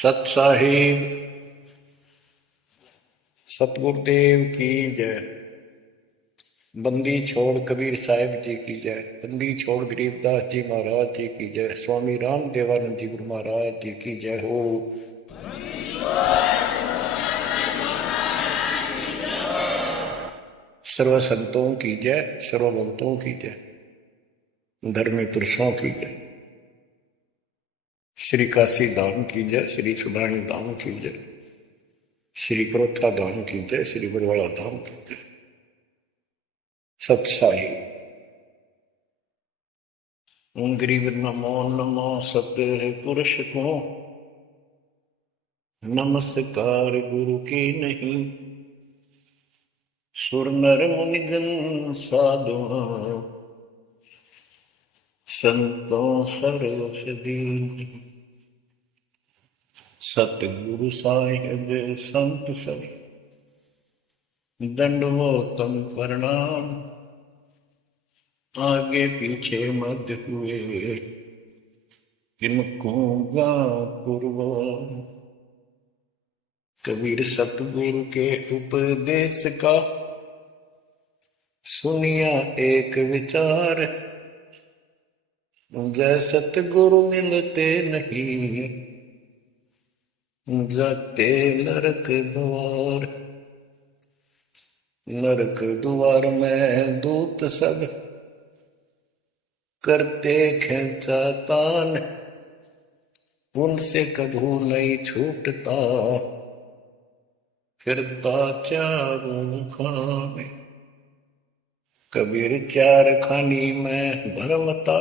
सत साहिब सतगुरुदेव की जय। बंदी छोड़ कबीर साहिब जी की जय। बंदी छोड़ गरीबदास जी महाराज जी की जय। स्वामी राम देवानंद जी गुरु महाराज जी की जय हो। सर्व संतों की जय, सर्व भक्तों की जय, धर्मी पुरुषों की जय। श्री काशी धाम की जय, श्री सुब्राणी धाम की जय, श्री क्रोथा धाम की जय, श्री बरवाड़ा धाम की जय। सत्साही गरीब नमो नमो सत्य पुरुष को नमस्कार गुरु की नहीं। सुर नर मुनिजन साधु संतों सर्वसदी। सतगुरु साहिब संत सब दंडवोतम प्रणाम। आगे पीछे मध्य हुए किनको गा कुर्बान। कबीर सतगुरु के उपदेश का सुनिया एक विचार। जय सतगुरु मिलते नहीं जाते नरक द्वार। नरक द्वार में दूत सब करते खेचा तान। उनसे कभू नहीं छूटता फिरता चारों खाने। कबीर चार खानी में भरमता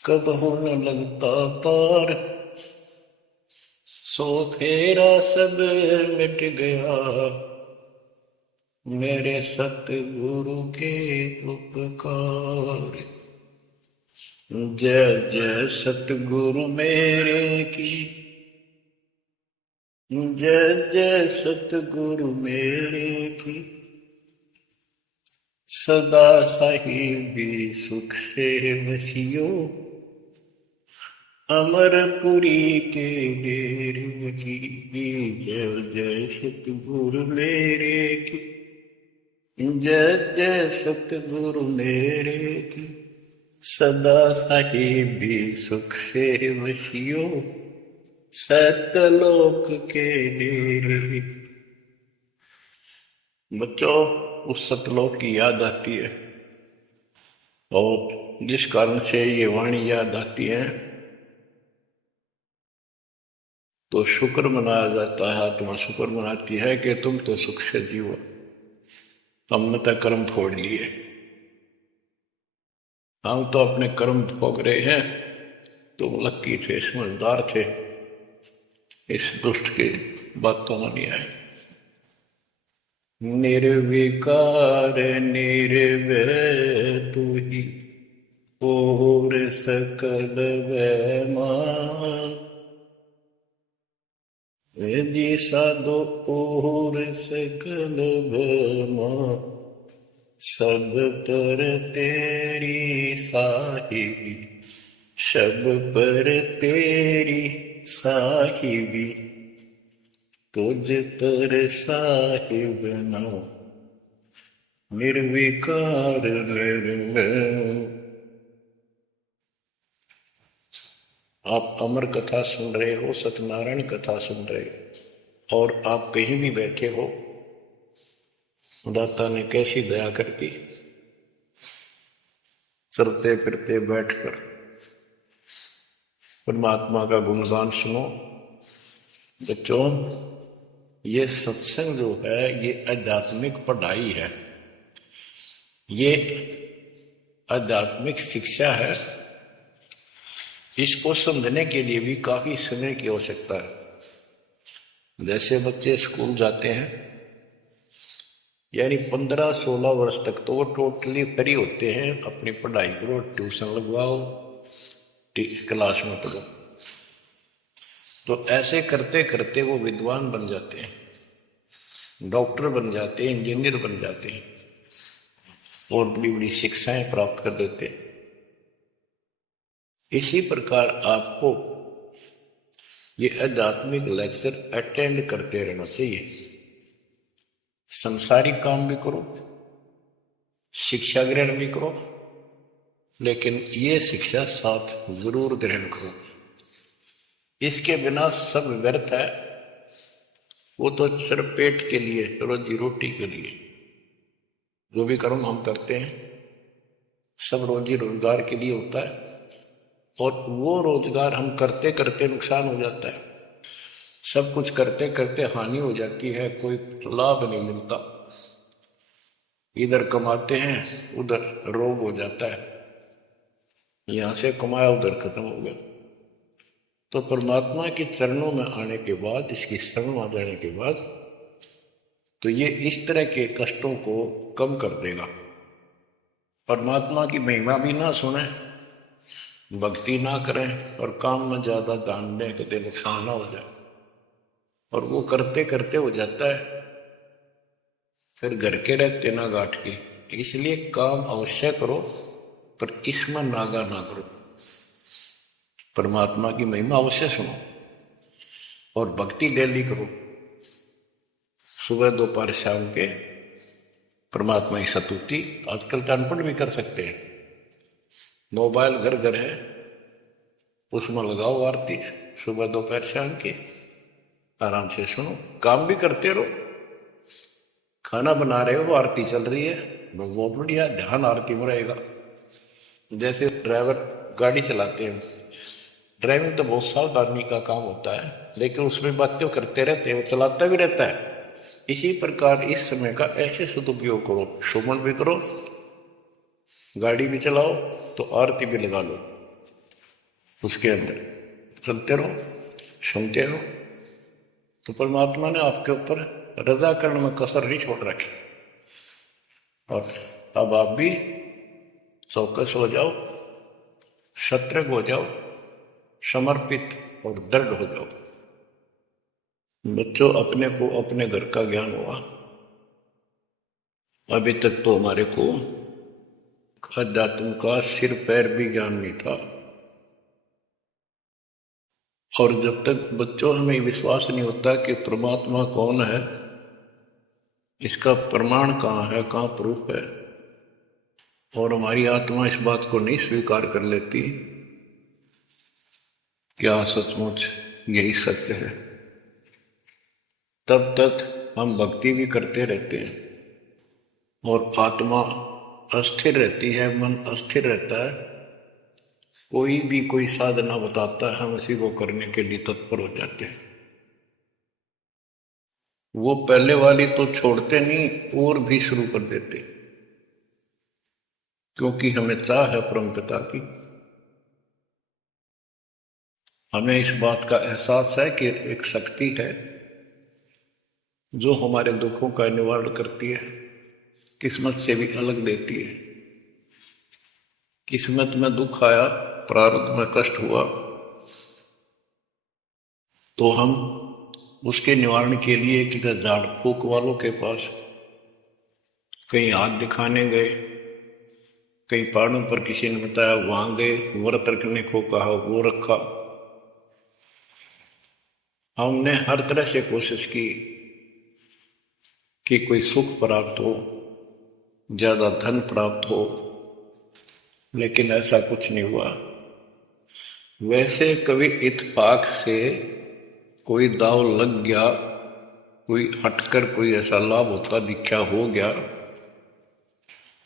कबहू न लगता पार। सो फेरा सब मिट गया मेरे सतगुरु के उपकार। जय जय सतगुरु मेरे की, जय जय सतगुरु मेरे की। सदा साहिबी सुख से बसियो अमरपुरी के डेरे की। जय जय सतगुरु मेरे की, जय जय सतगुरु मेरे की। सदा साहिबी सुख से बसियो सतलोक के डेरे। बच्चों, उस सतलोक की याद आती है और जिस कारण से ये वाणी याद आती है तो शुक्र मनाया जाता है। आत्मा शुक्र मनाती है कि तुम तो सुख से जीवो, हमने तो कर्म फोड़ लिए। हम तो अपने कर्म भोग रहे हैं, तुम लक्की थे, समझदार थे, इस दुष्ट की बातों में नहीं आए। निर्विकार निर्भय तू ही और सकल वैमान। जी साधो और सकल वैमान। सब पर तेरी साहिबी, सब पर तेरी साहिबी। तुझ पर साहिब नाम निर्विकार निर्भय। आप अमर कथा सुन रहे हो, सत्यनारायण कथा सुन रहे हो, और आप कहीं भी बैठे हो, दाता ने कैसी दया कर दी। चलते फिरते बैठकर परमात्मा का गुणगान सुनो। बच्चों, ये सत्संग जो है ये आध्यात्मिक पढ़ाई है, ये आध्यात्मिक शिक्षा है। इसको समझने के लिए भी काफी समय की आवश्यकता है। जैसे बच्चे स्कूल जाते हैं, यानी 15-16 वर्ष तक तो वो टोटली फ्री होते हैं। अपनी पढ़ाई करो, ट्यूशन लगवाओ, क्लास में पढ़ो। तो ऐसे करते करते वो विद्वान बन जाते हैं, डॉक्टर बन जाते हैं, इंजीनियर बन जाते हैं और बड़ी बड़ी शिक्षाएं प्राप्त कर लेते हैं। इसी प्रकार आपको ये आध्यात्मिक लेक्चर अटेंड करते रहना चाहिए। संसारिक काम भी करो, शिक्षा ग्रहण भी करो, लेकिन ये शिक्षा साथ जरूर ग्रहण करो। इसके बिना सब व्यर्थ है। वो तो सिर्फ पेट के लिए, रोजी रोटी के लिए जो भी कर्म हम करते हैं सब रोजी रोजगार के लिए होता है, और वो रोजगार हम करते करते नुकसान हो जाता है। सब कुछ करते करते हानि हो जाती है, कोई लाभ नहीं मिलता। इधर कमाते हैं उधर रोग हो जाता है, यहां से कमाया उधर खत्म हो गया। तो परमात्मा के चरणों में आने के बाद, इसकी शरण आ जाने के बाद, तो ये इस तरह के कष्टों को कम कर देगा। परमात्मा की महिमा भी ना सुने, भक्ति ना करें और काम में ज्यादा ध्यान दें, कभी नुकसान ना हो जाए। और वो करते करते हो जाता है, फिर घर के रहते ना गांठ के। इसलिए काम अवश्य करो, पर इसमें नागा ना करो। परमात्मा की महिमा अवश्य सुनो और भक्ति डेली करो, सुबह दोपहर शाम के परमात्मा की स्तुति। आजकल अनपढ़ भी कर सकते हैं, मोबाइल घर घर है, उसमें लगाओ आरती सुबह दोपहर शाम की, आराम से सुनो। काम भी करते रहो, खाना बना रहे हो आरती चल रही है, बहुत बढ़िया, ध्यान आरती में रहेगा। जैसे ड्राइवर गाड़ी चलाते हैं, ड्राइविंग तो बहुत सावधानी का काम होता है, लेकिन उसमें बातें करते रहते हैं, वो चलाता भी रहता है। इसी प्रकार इस समय का ऐसे सदुपयोग करो, सुमन भी करो, गाड़ी भी चलाओ, तो आरती भी लगा लो, उसके अंदर चलते रहो, सुनते रहो। तो परमात्मा ने आपके ऊपर रजा करने में कसर नहीं छोड़ रखी। और अब आप भी चौकस हो जाओ, सतर्क हो जाओ, समर्पित और दृढ़ हो जाओ। बच्चों, अपने को अपने घर का ज्ञान हुआ, अभी तक तो हमारे को अध्यात्म का सिर पैर भी ज्ञान नहीं था। और जब तक बच्चों हमें विश्वास नहीं होता कि परमात्मा कौन है, इसका प्रमाण कहाँ है, कहाँ प्रूफ है, और हमारी आत्मा इस बात को नहीं स्वीकार कर लेती क्या सचमुच यही सत्य है, तब तक हम भक्ति भी करते रहते हैं और आत्मा अस्थिर रहती है, मन अस्थिर रहता है। कोई भी कोई साधना बताता है, हम उसी को करने के लिए तत्पर हो जाते हैं। वो पहले वाली तो छोड़ते नहीं, और भी शुरू कर देते, क्योंकि हमें चाह है परम पिता की। हमें इस बात का एहसास है कि एक शक्ति है जो हमारे दुखों का निवारण करती है, किस्मत से भी अलग देती है। किस्मत में दुख आया, प्रारब्ध में कष्ट हुआ, तो हम उसके निवारण के लिए किधर झाड़ फूक वालों के पास, कहीं हाथ दिखाने गए, कहीं पहाड़ों पर किसी ने बताया वहां गए, व्रत रखने को कहा वो रखा। हमने हर तरह से कोशिश की कि कोई सुख प्राप्त हो, ज्यादा धन प्राप्त हो, लेकिन ऐसा कुछ नहीं हुआ। वैसे कभी इत्तेफाक से कोई दाव लग गया, कोई हटकर कोई ऐसा लाभ होता दिखा हो गया,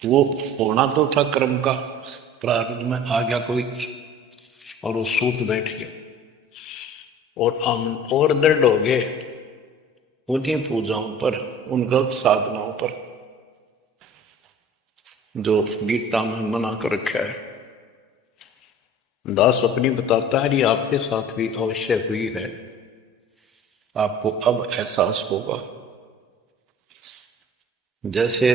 वो होना तो था कर्म का, प्रारब्ध में आ गया कोई और वो सूत बैठ गया, और हम और दृढ़ हो गए उन्हीं पूजाओं पर, उन गलत साधनाओं पर जो गीता में मना कर रखा है। दास अपनी बताता है, ये आपके साथ भी अवश्य हुई है, आपको अब एहसास होगा। जैसे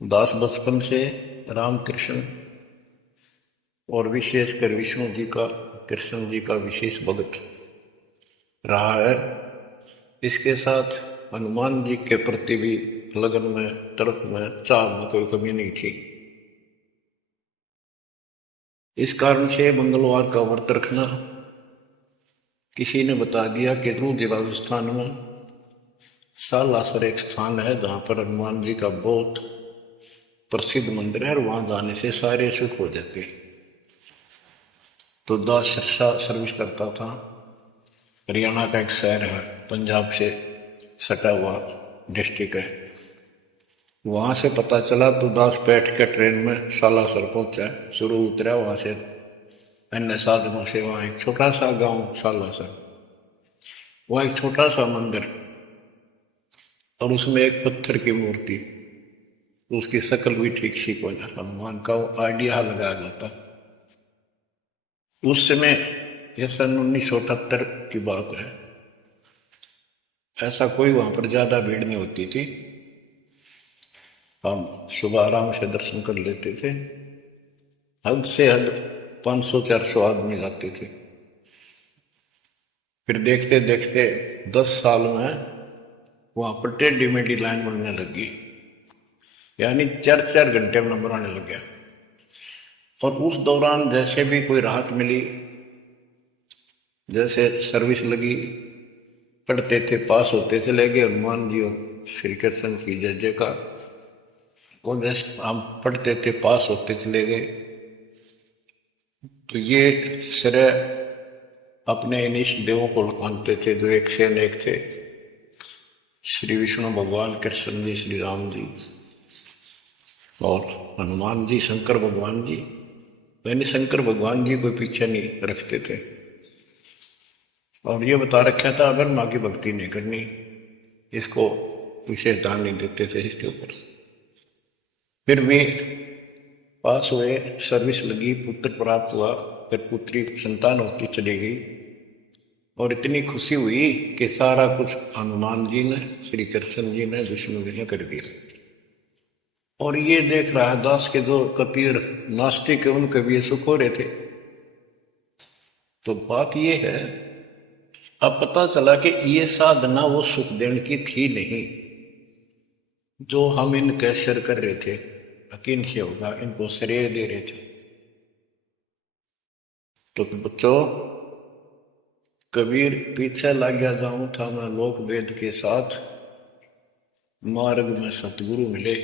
दास बचपन से रामकृष्ण और विशेषकर विष्णु जी का, कृष्ण जी का विशेष भक्त रहा है, इसके साथ हनुमान जी के प्रति भी लगन में, तड़प में, चाह में कोई कमी नहीं थी। इस कारण से मंगलवार का व्रत रखना, किसी ने बता दिया कि रूद राजस्थान में सालासर एक स्थान है जहां पर हनुमान जी का बहुत प्रसिद्ध मंदिर है और वहां जाने से सारे सुख हो जाते हैं। तो दास सर्विस करता था। हरियाणा का एक शहर है, पंजाब से सटा हुआ डिस्ट्रिक्ट है। वहां से पता चला तो दास बैठ के ट्रेन में सालासर पहुंचा, शुरू उतरा वहां से अन्य साधनों से। वहां एक छोटा सा गांव सालासर, वहां एक छोटा सा मंदिर और उसमें एक पत्थर की मूर्ति, उसकी शक्ल भी ठीक सी को हनुमान का वो आइडिया लगा जाता। उस समय यह सन 1978 की बात है। ऐसा कोई वहां पर ज्यादा भीड़ नहीं होती थी, हम सुबह आराम से दर्शन कर लेते थे। हद से हद 500-400 आदमी जाते थे। फिर देखते देखते 10 साल में वहां पर टेढ़ी मेढ़ी लाइन बनने लगी, यानी 4-4 घंटे में नंबर आने लग गया। और उस दौरान जैसे भी कोई राहत मिली, जैसे सर्विस लगी, पढ़ते थे, पास होते चले गए हनुमान जी और श्री कृष्ण की जय जयकार। और जैसे हम पढ़ते थे, पास होते चले गए। तो ये श्रेय अपने इन इष्ट देवों को मानते थे जो एक से अनेक थे, श्री विष्णु भगवान, कृष्ण जी, श्री राम जी और हनुमान जी, शंकर भगवान जी। यानी शंकर भगवान जी को पीछे नहीं रखते थे और ये बता रखा था अगर माँ की भक्ति नहीं करनी, इसको विशेष ध्यान नहीं देते थे इसके ऊपर। फिर भी पास हुए, सर्विस लगी, पुत्र प्राप्त हुआ, फिर पुत्री संतान होती चली गई और इतनी खुशी हुई कि सारा कुछ हनुमान जी ने, श्री कृष्ण जी ने, विष्णु जी ने कर दिया। और ये देख रहा है दास के जो कपीर नास्तिक है उनके भी सुख हो रहे थे। तो बात ये है, अब पता चला कि ये साधना वो सुख देने की थी नहीं जो हम इनके सिर कर रहे थे, यकीन से होगा इनको श्रेय दे रहे थे। तो बच्चों, कबीर पीछे लग गया जाऊं था मैं लोक वेद के साथ, मार्ग में सतगुरु मिले,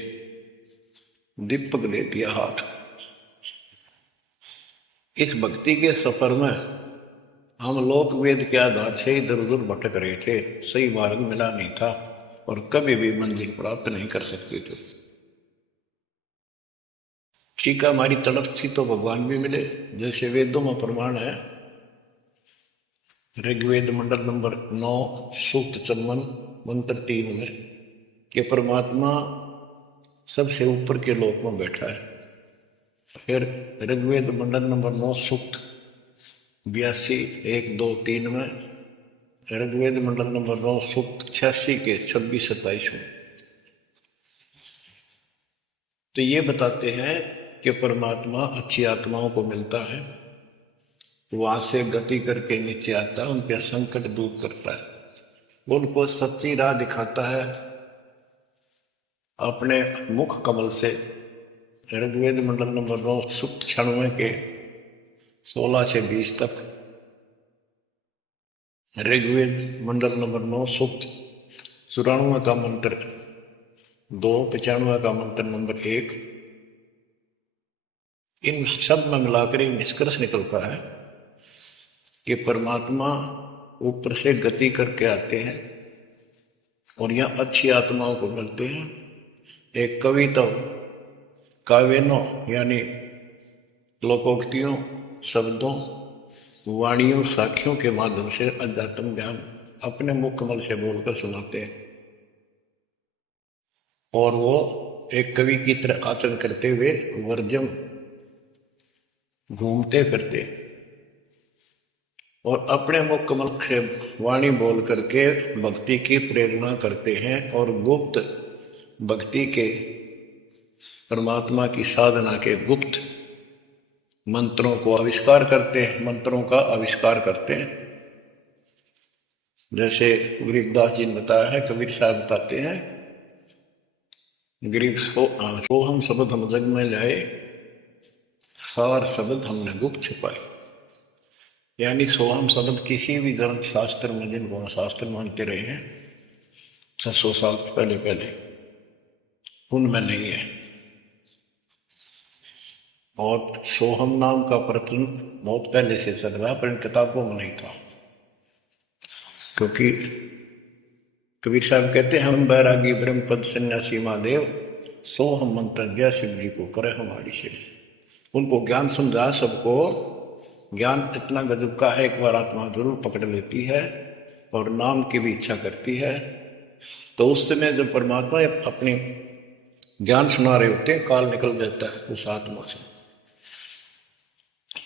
दीपक ले दिया हाथ। इस भक्ति के सफर में हम लोक वेद के आधार से इधर उधर भटक रहे थे, सही मार्ग मिला नहीं था और कभी भी मंजिल प्राप्त नहीं कर सकते थे। ठीक है, हमारी तड़प थी तो भगवान भी मिले, जैसे वेदों में प्रमाण है। ऋग्वेद मंडल नंबर 9 सूक्त 54 मंत्र 3 में कि परमात्मा सबसे ऊपर के लोक में बैठा है। फिर ऋग्वेद मंडल नंबर 9 सूक्त 82 1 2 3 में, ऋग्वेद मंडल नंबर 9 सूक्त 86 के 26-27 में तो ये बताते हैं कि परमात्मा अच्छी आत्माओं को मिलता है, वहां से गति करके नीचे आता है, उनके संकट दूर करता है, उनको सच्ची राह दिखाता है अपने मुख कमल से। ऋग्वेद मंडल नंबर 9 सूक्त 96 के 16 से 20 तक, ऋग्वेद मंडल नंबर 9 सूक्त 94 का मंत्र 2, 95 का मंत्र नंबर 1, इन सब में मिलाकर एक निष्कर्ष निकलता है कि परमात्मा ऊपर से गति करके आते हैं और यहां अच्छी आत्माओं को मिलते हैं। एक कविता काव्यों यानी लोकोक्तियों, शब्दों, वाणियों, साखियों के माध्यम से अध्यात्म ज्ञान अपने मुख कमल से बोलकर सुनाते हैं और वो एक कवि की तरह आचरण करते हुए वर्जम घूमते फिरते और अपने मुख कमल से वाणी बोल करके भक्ति की प्रेरणा करते हैं और गुप्त भक्ति के, परमात्मा की साधना के गुप्त मंत्रों को आविष्कार करते हैं, मंत्रों का आविष्कार करते हैं। जैसे गरीबदास जी ने बताया है, कबीर साहब बताते हैं, गरीब सो हम शब्द हम जग में लाए, सार शब्द हमने गुप्त छुपाए। यानी सोहम शब्द किसी भी ग्रंथ शास्त्र में, जिनको शास्त्र मानते रहे हैं 600 साल पहले पहले, उनमें नहीं है। और सोहम नाम का प्रचलन बहुत पहले से चल रहा है, पर इन किताबों में नहीं था। क्योंकि कबीर साहब कहते हैं, हम बैरागी ब्रह्म पद सन्यासी महादेव सोहम मंत्र दिया शिव जी को करे हमारी शिव। उनको ज्ञान समझा सबको, ज्ञान इतना गजब का है, एक बार आत्मा जरूर पकड़ लेती है और नाम की भी इच्छा करती है। तो उस समय जब परमात्मा अपने ज्ञान सुना रहे होते हैं, काल निकल जाता है उस आत्मा से,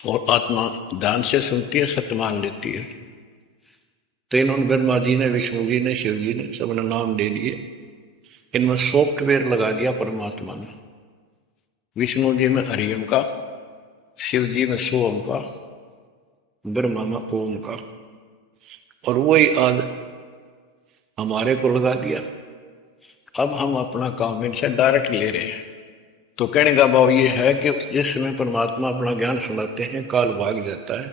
और आत्मा ध्यान से सुनती है, सत्य मान लेती है। तो इन्होंने ब्रह्मा जी ने, विष्णु जी ने, शिव जी ने सबने नाम ले लिए। इनमें सॉफ्टवेयर लगा दिया परमात्मा ने, विष्णु जी में हरियम का, शिव जी में सोम का, ब्रह्मा में ओम का, और वही आज हमारे को लगा दिया। अब हम अपना काम इनसे डायरेक्ट ले रहे हैं। तो कहने का भाव ये है कि जिस समय परमात्मा अपना ज्ञान सुनाते हैं, काल भाग जाता है।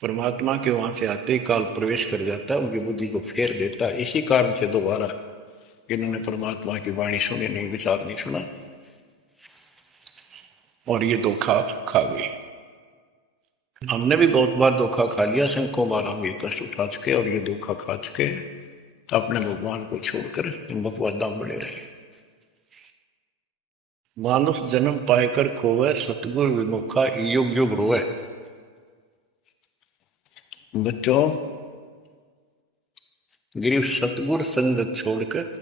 परमात्मा के वहां से आते ही काल प्रवेश कर जाता है, उनकी बुद्धि को फेर देता है। इसी कारण से दोबारा इन्होंने परमात्मा की वाणी सुनी नहीं, विचार नहीं सुना, और ये धोखा खा गए। हमने भी बहुत बार धोखा खा लिया, शंखों बार हम ये कष्ट उठा चुके और ये धोखा खा चुके, अपने भगवान को छोड़कर इन बकवादा में बड़े रहे। मानुष जन्म पाएकर खोवे, सतगुर विमुखा युग युग रोए। बच्चों, गिरीश सतगुर संगत छोड़कर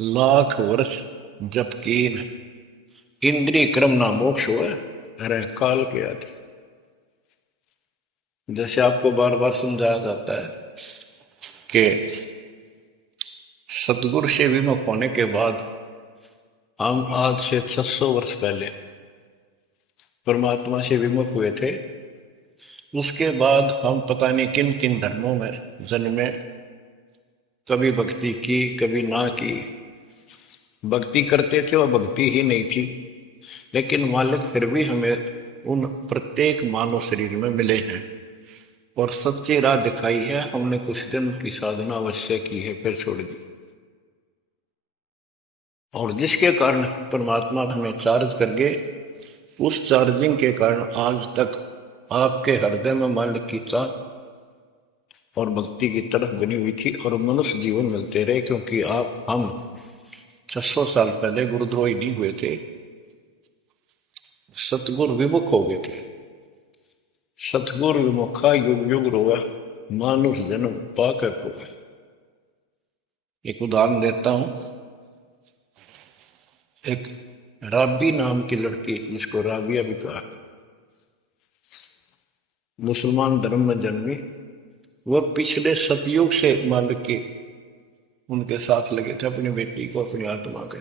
लाख वर्ष जप कीन, इंद्रिय क्रम ना मोक्ष हो, अरे काल के आदि। जैसे आपको बार बार समझाया जाता है कि सतगुरु से विमुख होने के बाद हम आज से 600 वर्ष पहले परमात्मा से विमुख हुए थे। उसके बाद हम पता नहीं किन किन धर्मों में जन्मे, कभी भक्ति की कभी ना की। भक्ति करते थे और भक्ति ही नहीं थी, लेकिन मालिक फिर भी हमें उन प्रत्येक मानव शरीर में मिले हैं और सच्ची राह दिखाई है। हमने कुछ दिन की साधना अवश्य की है, फिर छोड़ दी, और जिसके कारण परमात्मा हमें चार्ज कर गए। उस चार्जिंग के कारण आज तक आपके हृदय में मालिक की चाह और भक्ति की तरफ बनी हुई थी, और मनुष्य जीवन मिलते रहे। क्योंकि हम 600 साल पहले गुरुद्रोही नहीं हुए थे, सतगुर विमुख हो गए थे। सतगुर विमुखा युग युग रोवा, मानुष जन्म पाकर खोवा। एक उदाहरण देता हूं। एक राबी नाम की लड़की, जिसको राबिया भी कहा, मुसलमान धर्म में जन्मी। वह पिछले सतयुग से मालिक के उनके साथ लगे थे, अपनी बेटी को, अपनी आत्मा के।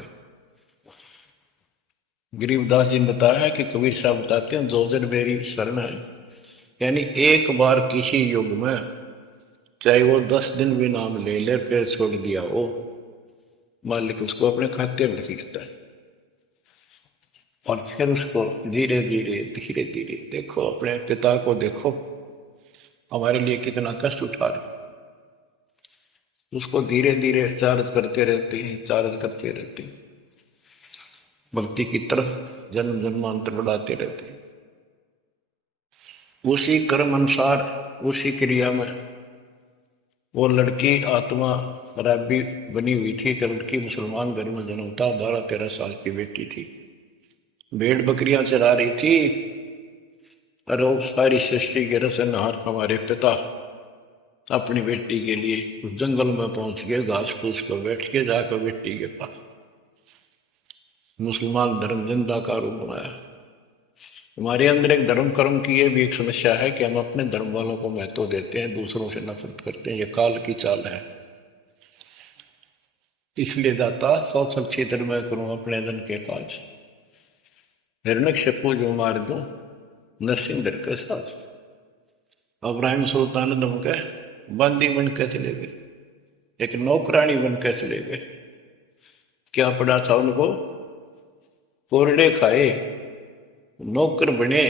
गरीबदास जी ने बताया है कि कबीर साहब बताते हैं, दो दिन मेरी शरण है, यानी एक बार किसी युग में चाहे वो 10 दिन भी नाम ले ले, फिर छोड़ दिया वो, मालिक उसको अपने खाते में लिखता है। और फिर उसको धीरे धीरे धीरे धीरे, देखो अपने पिता को, देखो हमारे लिए कितना कष्ट उठा रहे, उसको धीरे धीरे चार्ज करते रहते हैं, चार्ज करते रहते हैं, भक्ति की तरफ जन्म जन्मांतर बढ़ाते रहते हैं। उसी कर्म अनुसार, उसी क्रिया में वो लड़की आत्मा राबी बनी हुई थी। लड़की मुसलमान घर में जन्म था, 12-13 साल की बेटी थी, भेड़ बकरियां चरा रही थी। और वो सारी सृष्टि के रसनहार हमारे पिता अपनी बेटी के लिए उस जंगल में पहुंच गए, घास फूस पर बैठ के जाकर बेटी के पास मुसलमान धर्म जिंदा का रूप बनाया। हमारे अंदर एक धर्म कर्म की ये भी एक समस्या है कि हम अपने धर्म वालों को महत्व देते हैं, दूसरों से नफरत करते हैं। ये काल की चाल है। इसलिए दाता सौ सच्ची धर्म में करूं अपने धन के काज, हिरण्यकशिपु जो मार दूं नरसिंह के साथ। अब्राहिम सुल्तान दम के बंदी बन के चले गए, एक नौकरानी बन के चले गए। क्या पड़ा था उनको? कोरडे खाए, नौकर बने,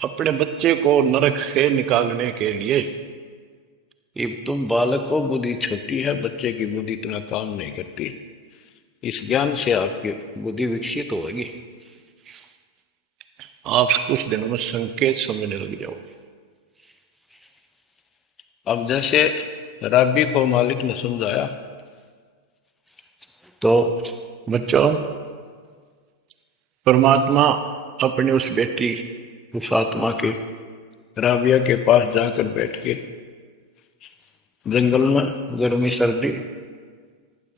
अपने बच्चे को नरक से निकालने के लिए, ये तुम बालक को बुद्धि छोटी है, बच्चे की बुद्धि इतना काम नहीं करती, इस ज्ञान से आपकी बुद्धि विकसित होगी, आप कुछ दिनों में संकेत समझने लग जाओ। अब जैसे राबी को मालिक ने समझाया, तो बच्चों परमात्मा अपनी उस बेटी, उस आत्मा के राबिया के पास जाकर बैठ के जंगल में गर्मी सर्दी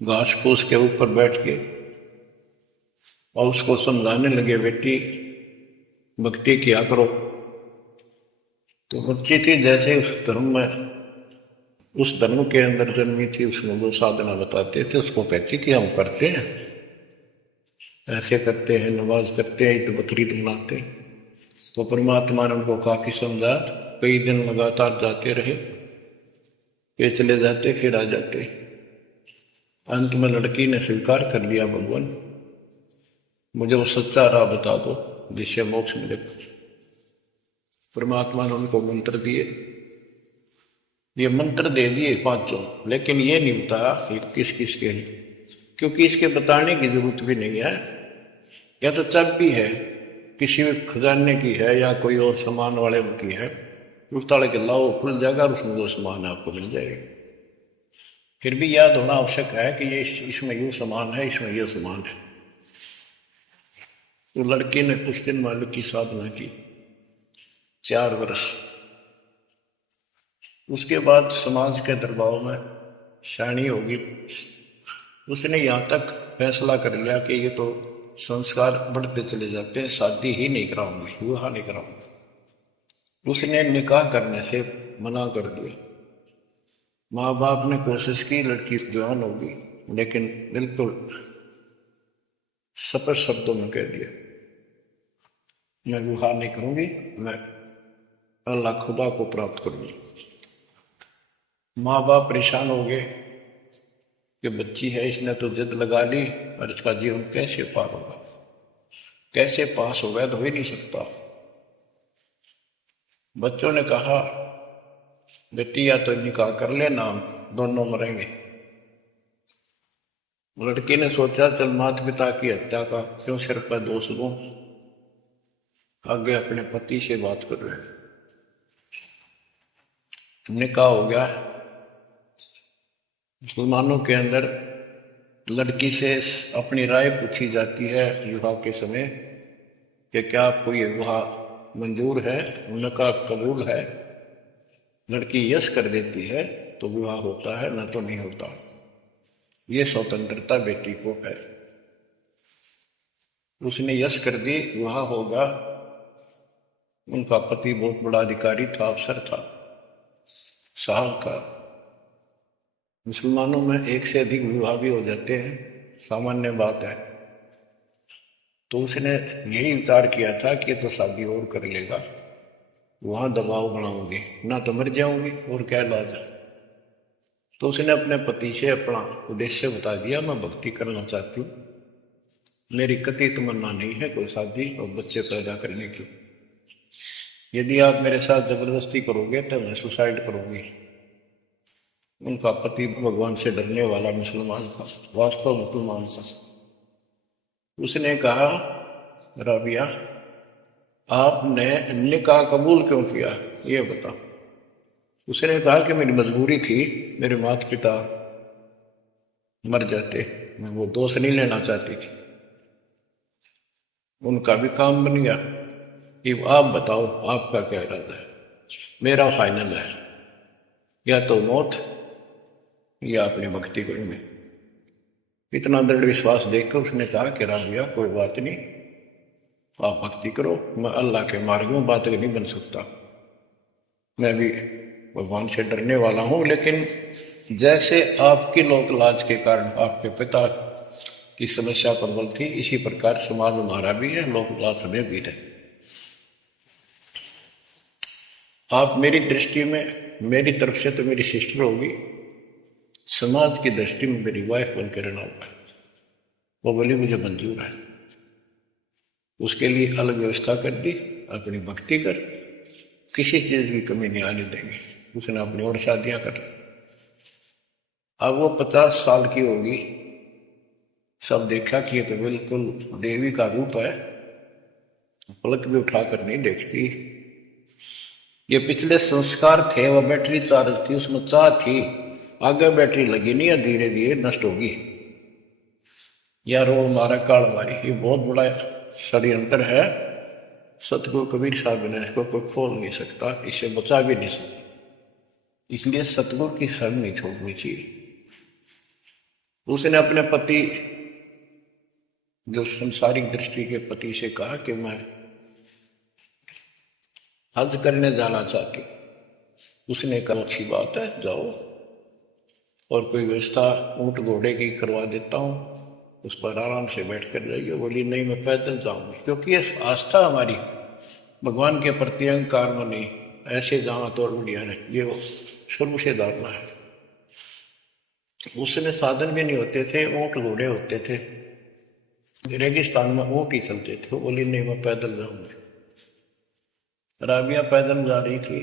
घास फूस के ऊपर बैठ के और उसको समझाने लगे, बेटी भक्ति किया करो। तो बच्ची थी जैसे उस धर्म के अंदर जन्मी थी, उसमें वो साधना बताते थे, उसको कहती थी हम करते हैं, ऐसे करते हैं, नमाज करते हैं, ईद बकरीद मनाते हैं। तो परमात्मा ने उनको काफी समझा, कई दिन लगातार जाते रहे, ये चले जाते फिर आ जाते। अंत में लड़की ने स्वीकार कर लिया, भगवान मुझे वो सच्चा राह बता दो जिससे मोक्ष मिले। परमात्मा ने उनको मंत्र दिए, ये मंत्र दे दिए पांचों, लेकिन ये नहीं बताया किस किस के हैं, क्योंकि इसके बताने की जरूरत भी नहीं है। या तो चाबी है, किसी खजाने की है या कोई और सामान वाले की है, उस ताले के लाओ खुल जाएगा और उसमें वो सामान आपको मिल जाएगा। फिर भी याद होना आवश्यक है कि ये इसमें यूं सामान है, इसमें ये सामान है। तो लड़की ने कुछ दिन मालिक की साधना की, 4 वर्ष। उसके बाद समाज के दबाव में शानी होगी, उसने यहां तक फैसला कर लिया कि ये तो संस्कार बढ़ते चले जाते हैं, शादी ही नहीं कराऊंगी, विवाह नहीं कराऊंगी। उसने निकाह करने से मना कर दिया। माँ बाप ने कोशिश की, लड़की जवान होगी, लेकिन बिल्कुल स्पष्ट शब्दों में कह दिया, मैं विवाह नहीं करूंगी, मैं अल्लाह खुदा को प्राप्त करूंगी। माँ बाप परेशान हो गए कि बच्ची है, इसने तो जिद लगा ली, और इसका जीवन कैसे पार होगा, कैसे पास होगा, तो हो ही नहीं सकता। बच्चों ने कहा, बेटी या तो निकाह कर लेना, दोनों मरेंगे। लड़की ने सोचा, चल माता पिता की हत्या का क्यों सिर पर दोष दूं, आगे अपने पति से बात कर रहे हैं। निकाह हो गया। मुसलमानों के अंदर लड़की से अपनी राय पूछी जाती है विवाह के समय कि क्या आपको ये विवाह मंजूर है, निकाह कबूल है। लड़की यस कर देती है तो विवाह होता है, न तो नहीं होता। ये स्वतंत्रता बेटी को है। उसने यस कर दी, विवाह होगा। उनका पति बहुत बड़ा अधिकारी था, अफसर था, साहब था। मुसलमानों में एक से अधिक विवाह भी हो जाते हैं, सामान्य बात है। तो उसने यही विचार किया था कि तो शादी और कर लेगा, वहां दबाव बनाऊंगी, ना तो मर जाऊंगी और क्या इलाज है। तो उसने अपने पति से अपना उद्देश्य बता दिया, मैं भक्ति करना चाहती हूँ, मेरी कतई तमन्ना नहीं है कोई शादी और बच्चे पैदा करने की। यदि आप मेरे साथ जबरदस्ती करोगे तो मैं सुसाइड करूंगी। उनका पति भगवान से डरने वाला मुसलमान था, वास्तव मुसलमान था। उसने कहा, राबिया आपने निकाह कबूल क्यों किया, ये बता। उसने कहा कि मेरी मजबूरी थी, मेरे माता पिता मर जाते, मैं वो दोष नहीं लेना चाहती थी। उनका भी काम बन गया कि आप बताओ आपका क्या इरादा है। मेरा फाइनल है, या तो मौत या अपनी भक्ति करूंगे। इतना दृढ़ विश्वास देखकर उसने कहा कि राबिया कोई बात नहीं, आप भक्ति करो, मैं अल्लाह के मार्ग में बात नहीं बन सकता, मैं भी भगवान से डरने वाला हूं। लेकिन जैसे आपकी लोक लाज के कारण आपके पिता की समस्या प्रबल थी, इसी प्रकार समाज हमारा भी है, लोक लाज हमें भी है। आप मेरी दृष्टि में, मेरी तरफ से तो मेरी सिस्टर होगी, समाज की दृष्टि में मेरी वाइफ बनकर रहना होगा। वो बोली मुझे मंजूर है। उसके लिए अलग व्यवस्था कर दी, अपनी भक्ति कर, किसी चीज की कमी नहीं आने देंगे। उसने अपनी और शादियां कर। अब वो 50 साल की होगी, सब देखा कि ये तो बिल्कुल देवी का रूप है, पलक भी उठाकर नहीं देखती। ये पिछले संस्कार थे, वो बैटरी चार्ज थी, उसमें चाह थी, आगे बैटरी लगी नहीं है, धीरे धीरे नष्ट होगी। यार वो हमारा काल हमारी, ये बहुत बड़ा षड्यंत्र है। सतगुरु कबीर साहब ने इसको कोई खोल नहीं सकता, इसे बचा भी नहीं सकता। इसलिए सतगुरु की शरण नहीं छोड़नी चाहिए। उसने अपने पति, जो संसारिक दृष्टि के पति से कहा कि मैं हज करने जाना चाहती। उसने कहा अच्छी बात है, जाओ, और कोई व्यवस्था ऊंट घोड़े की करवा देता हूं, उस पर आराम से बैठ कर जाइए। बोली नहीं, मैं पैदल जाऊंगी, क्योंकि ये आस्था हमारी भगवान के प्रति अहंकार में नहीं, ऐसे जाना तो और बढ़िया है, ये वो शुरू से धारणा है। उसमें साधन भी नहीं होते थे, ऊंट घोड़े होते थे, रेगिस्तान में ऊंट ही चलते थे। वो बोली नहीं, मैं पैदल जाऊंगी। राबिया पैदल जा रही थी,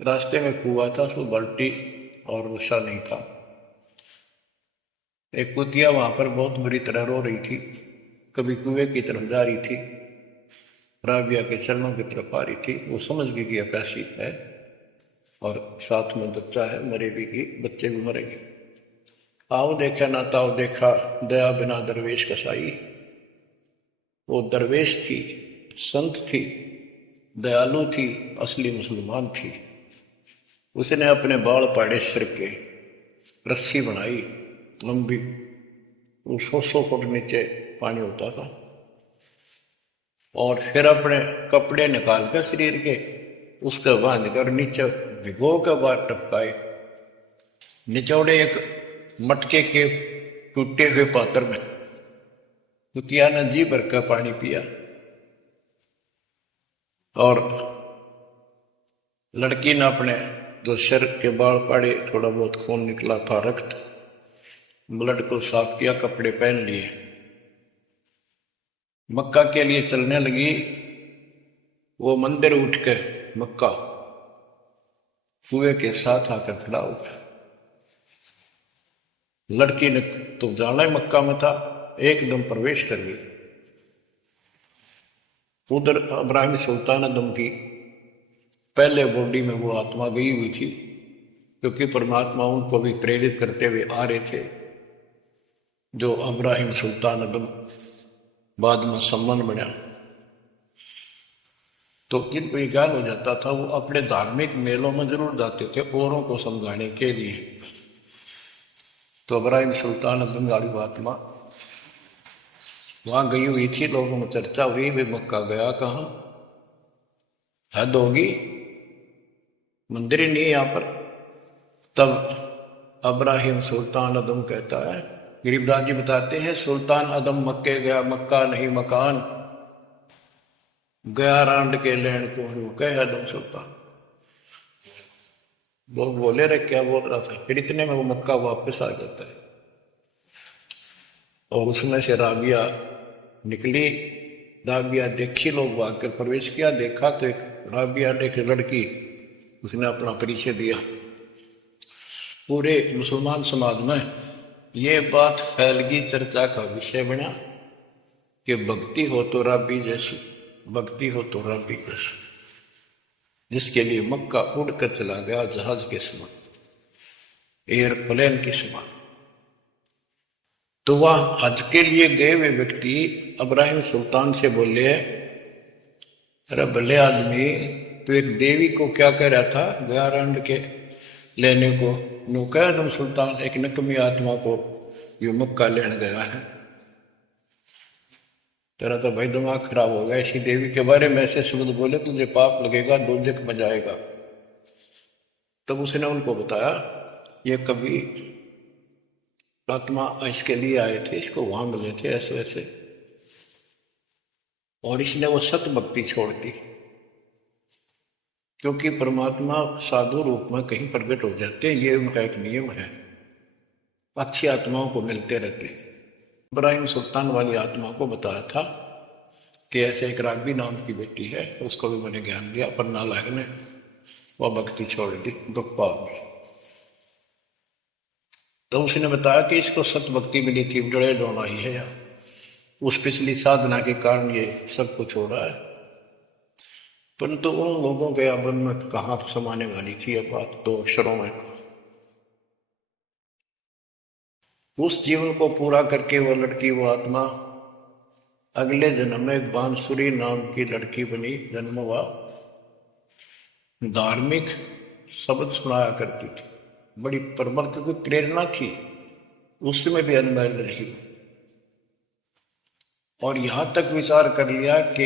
रास्ते में कुआं था, उसको बाल्टी और गुस्सा नहीं था। एक कुतिया वहां पर बहुत बुरी तरह रो रही थी, कभी कुएं की तरफ जा रही थी, राबिया के चरणों की तरफ आ रही थी। वो समझ गई कि प्यासी है और साथ में बच्चा है, मरेगी कि बच्चे भी मरेंगे। आओ देखा ना ताओ देखा, दया बिना दरवेश कसाई। वो दरवेश थी, संत थी, दयालु थी, असली मुसलमान थी। उसने अपने बाल पाड़े सिर के, रस्सी बनाई लंबी, वो 100 फुट नीचे पानी होता था, और फिर अपने कपड़े निकाल कर शरीर के उसके बांध कर नीचे भिगो के बाद टपकाए। निचोड़े एक मटके के टूटे हुए पात्र में कुतिया ने जी भर का पानी पिया, और लड़की ने अपने जो सिर के बाल पाड़े, थोड़ा बहुत खून निकला था, रक्त, ब्लड को साफ किया, कपड़े पहन लिए, मक्का के लिए चलने लगी। वो मंदिर उठ के मक्का कुएं के साथ आकर खड़ा हुआ। लड़की ने तो जाना ही मक्का में था, एकदम प्रवेश कर गई। उधर इब्राहिम सुल्तान अदम की पहले बॉडी में वो आत्मा गई हुई थी, क्योंकि परमात्मा उनको भी प्रेरित करते हुए आ रहे थे। जो इब्राहिम सुल्तान अदम बाद में सम्मान बना, तो जिनको ये ज्ञान हो जाता था, वो अपने धार्मिक मेलों में जरूर जाते थे औरों को समझाने के लिए। तो इब्राहिम सुल्तान अदम वाली आत्मा वहां गई हुई थी, लोगों में चर्चा हुई, वे मक्का गया कहाँ, हद होगी, मंदिर ही नहीं है यहां पर। तब इब्राहिम सुल्तान अदम कहता है, गरीबदास जी बताते हैं, सुल्तान अदम मक्के गया, मक्का नहीं मकान, गया रांड के लेन को कह अदम सुल्तान। लोग बोले रहे क्या बोल रहा था, फिर इतने में वो मक्का वापस आ जाता है। और उसमें से राबिया निकली, राबिया देखी, लोग आकर प्रवेश किया, देखा तो एक राबिया ने एक लड़की, उसने अपना परिचय दिया। पूरे मुसलमान समाज में ये बात फैल गई, चर्चा का विषय बना कि भक्ति हो तो राबी जैसी, भक्ति हो तो राबी जैसी, जिसके लिए मक्का उड़कर चला गया जहाज के समान, एयरप्लेन के समान। तो वह हज के लिए गए हुए व्यक्ति इब्राहिम सुल्तान से बोले, अरे भले आदमी, तो एक देवी को क्या कह रहा था, गया रांड के लेने को, नो कह तुम सुल्तान, एक नकमी आत्मा को यो मक्का लेने गया है। तेरा तो भाई दिमाग खराब हो गया, ऐसी देवी के बारे में ऐसे शब्द बोले, तुझे पाप लगेगा, दोजख में जाएगा। तब उसने उनको बताया, ये कभी आत्मा इसके लिए आए थे, इसको वहां मिले थे ऐसे ऐसे, और इसने वो सत भक्ति छोड़ दी, क्योंकि परमात्मा साधु रूप में कहीं प्रकट हो जाते हैं, ये उनका एक नियम है, अच्छी आत्माओं को मिलते रहते। इब्राहिम सुल्तान वाली आत्मा को बताया था कि ऐसे एक राघवी नाम की बेटी है, उसको भी मैंने ज्ञान दिया, पर नालायक ने वह भक्ति छोड़ दी, दुख पाल दी। तो उसने बताया कि इसको सत भक्ति मिली थी, जड़े डोना ही है यार, उस पिछली साधना के कारण ये सब कुछ हो रहा है। परंतु उन लोगों के आवन में कहाँ समाने वाली थी यह बात, तो अक्षरों में। उस जीवन को पूरा करके वो लड़की, वो आत्मा अगले जन्म में बांसुरी नाम की लड़की बनी, जन्म हुआ। धार्मिक शब्द सुनाया करती थी, बड़ी परमर्थ की प्रेरणा थी, उसमें भी अनमैल रही। और यहां तक विचार कर लिया कि